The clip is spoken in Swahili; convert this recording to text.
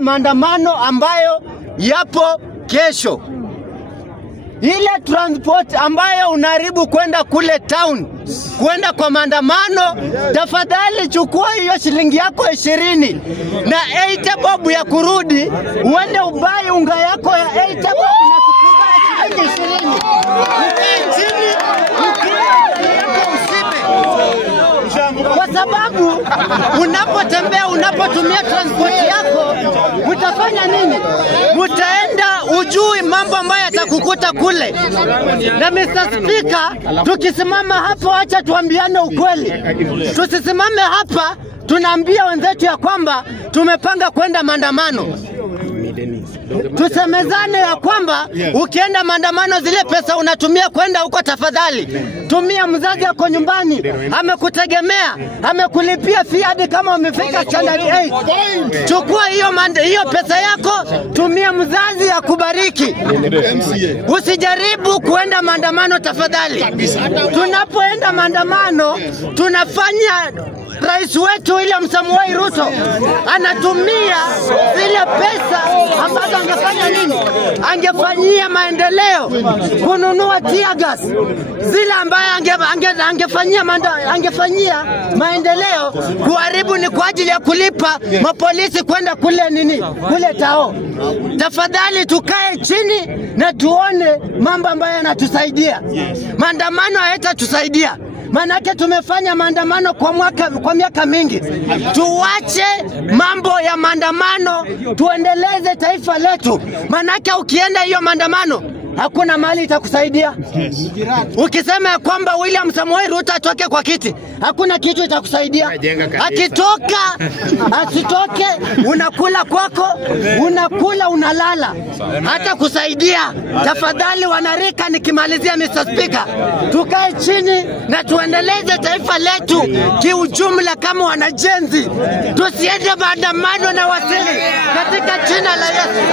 maandamano ambayo yapo kesho. Ile transport ambayo unaharibu kwenda kule town, kwenda kwa maandamano, tafadhali chukua hiyo shilingi yako 20 na 8 bob ya kurudi, uende ubai unga yako ya 8 bob na sukuma ya shilingi 20. Kwa sababu unapotembea, unapotumia transport yako, utafanya nini? Utaenda ujui mambo ambayo yatakukuta kule. Na Mr. Speaker, tukisimama hapa, acha tuambiane ukweli. Tusisimame hapa tunaambia wenzetu ya kwamba tumepanga kwenda maandamano. Tusemezane ya kwamba ukienda maandamano, zile pesa unatumia kwenda huko, tafadhali tumia. Mzazi yako nyumbani amekutegemea, amekulipia fee hadi kama umefika standard 8. Chukua hiyo pesa yako, tumia, mzazi akubariki. Usijaribu kuenda maandamano tafadhali. Tunapoenda maandamano, tunafanya rais wetu William Samoei Ruto anatumia zile pesa ambazo angefanya nini? Angefanyia maendeleo, kununua tear gas. Zile ambaye angefanyia maendeleo, kuharibu ni kwa ajili ya kulipa mapolisi kwenda kule nini? Kule tao. Tafadhali tukae chini na tuone mambo ambayo yanatusaidia. Maandamano hayatatusaidia. Manake tumefanya maandamano kwa miaka mingi. Tuache mambo ya maandamano, tuendeleze taifa letu. Manake ukienda hiyo maandamano, hakuna mali itakusaidia. Ukisema ya kwamba William Samoei Ruto atoke kwa kiti, hakuna kitu itakusaidia. Akitoka, asitoke, unakula kwako, unakula, unalala, hata kusaidia. Tafadhali wanarika, nikimalizia Mr. Speaker, tukae chini na tuendeleze taifa letu kiujumla kama wanajenzi. Tusiende maandamano na wasili katika jina la Yesu.